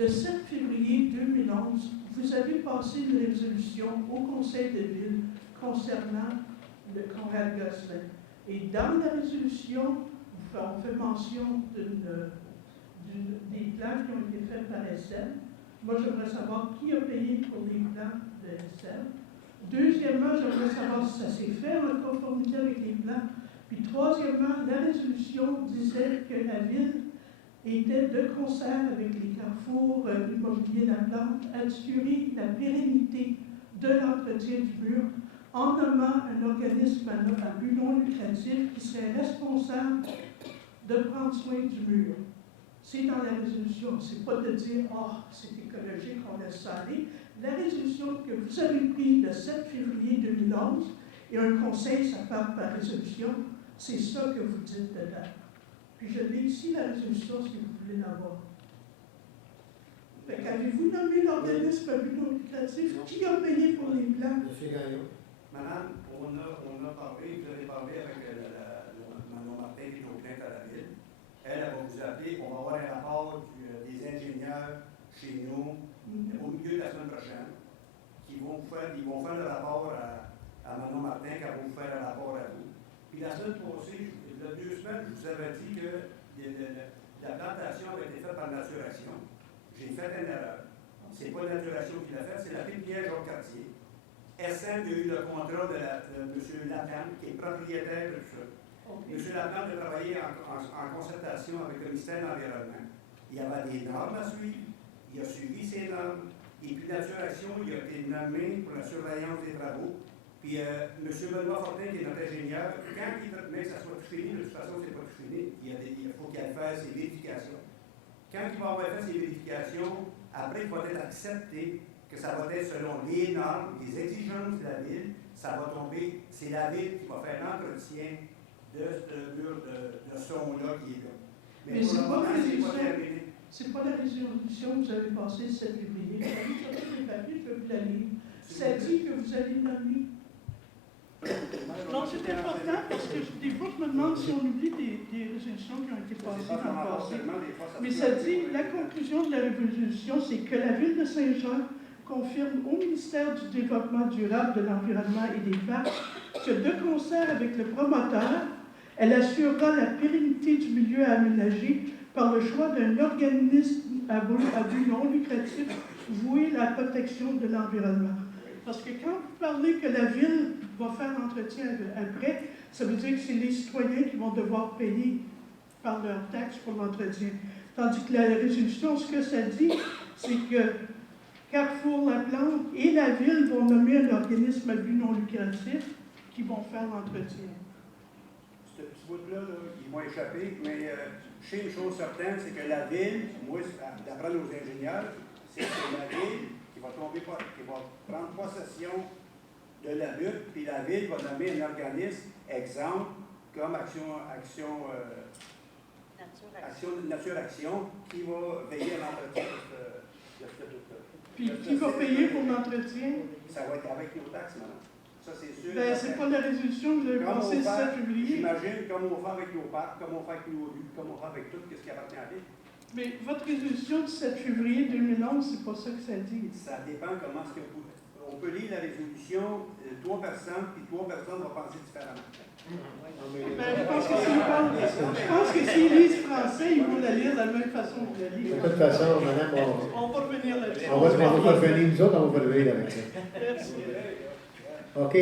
le 7 février 2011, vous avez passé une résolution au Conseil de ville concernant le Conrad-Gosselin. Et dans la résolution, on fait mention des plans qui ont été faits par SL. Moi, j'aimerais savoir qui a payé pour les plans de SL. Deuxièmement, j'aimerais savoir si ça s'est fait en conformité avec les plans. Puis troisièmement, la résolution disait que la ville était de concert avec les carrefours immobiliers La Plante, assurer la pérennité de l'entretien du mur en nommant un organisme à but non lucratif qui serait responsable de prendre soin du mur. C'est dans la résolution. Ce n'est pas de dire « Ah, c'est écologique, on laisse ça aller ». La résolution que vous avez prise le 7 février 2011, et un conseil, ça part par résolution, c'est ça que vous dites dedans. Puis je l'ai ici, la résolution, si vous voulez l'avoir. Avez-vous nommé l'organisme à but non lucratif? Qui a payé pour les plans? Monsieur Gagnon. Madame, on a parlé, vous avez parlé avec Mme Martin et nos plaintes à la ville. Elle va vous appeler, on va avoir un rapport des ingénieurs chez nous au milieu de la semaine prochaine, ils vont faire le rapport à Mme Martin, qui va vous faire le rapport à vous. Puis la semaine passée, il y a 2 semaines, je vous avais dit que la plantation avait été faite par Naturation. J'ai fait une erreur. Ce n'est pas Naturation qui l'a fait, c'est la pépinière Jean-Cartier. SN a eu le contrat de M. Laplante, qui est propriétaire de tout ça. Okay. M. Laplante a travaillé en concertation avec le ministère de l'Environnement. Il y avait des normes à suivre, il a suivi ces normes, et puis Naturation, il a été nommé pour la surveillance des travaux. Puis M. Benoît Fortin, qui est notre ingénieur, quand il mais que ça soit tout fini, de toute façon, c'est pas tout fini, il faut qu'il aille faire ses vérifications. Quand il va avoir fait ses vérifications, après, il va être accepté que ça va être selon les normes, les exigences de la ville, ça va tomber, c'est la ville qui va faire l'entretien de ce mur de son-là qui est là. Mais c'est pas la résolution. C'est pas la résolution que vous avez passée le 7 février. Vous avez sorti les papiers, je vais vous la lire. Ça dit que vous allez nommer. Non, c'est important parce que des fois, je me demande si on oublie des résolutions qui ont été passées dans le passé. Mais ça dit, la conclusion de la résolution, c'est que la ville de Saint-Jean confirme au ministère du Développement durable, de l'Environnement et des Parcs que, de concert avec le promoteur, elle assurera la pérennité du milieu à aménager par le choix d'un organisme à but non lucratif voué à la protection de l'environnement. Parce que quand vous parlez que la ville va faire l'entretien après, ça veut dire que c'est les citoyens qui vont devoir payer par leurs taxes pour l'entretien. Tandis que la résolution, ce que ça dit, c'est que Carrefour La Plante et la ville vont nommer un organisme à but non lucratif qui vont faire l'entretien. Ce petit bout-là, ils vont échapper, mais je sais une chose certaine, c'est que la ville, moi, d'après nos ingénieurs, c'est que la ville qui va prendre possession de la lutte, puis la ville va nommer un organisme, exemple, comme Nature Action, qui va veiller à l'entretien de cette lutte-là. Puis qui va payer pour l'entretien? Ça va être avec nos taxes, madame. Ça, c'est sûr. Ben, c'est pas la résolution de passer le 7 février. J'imagine, comme on fait avec nos parcs, comme on fait avec nos rues, comme on fait avec tout ce qui appartient à la ville. Mais votre résolution du 7 février 2011, c'est pas ça que ça dit. Ça dépend comment est-ce que on peut lire la résolution, 3 personnes, puis 3 personnes vont penser différemment. Ben, je pense que s'ils lisent français, ils vont la lire de la même façon que la lire. De toute façon, madame, on va revenir là-dessus. on va revenir, nous autres, on va revenir avec ça. Merci. OK.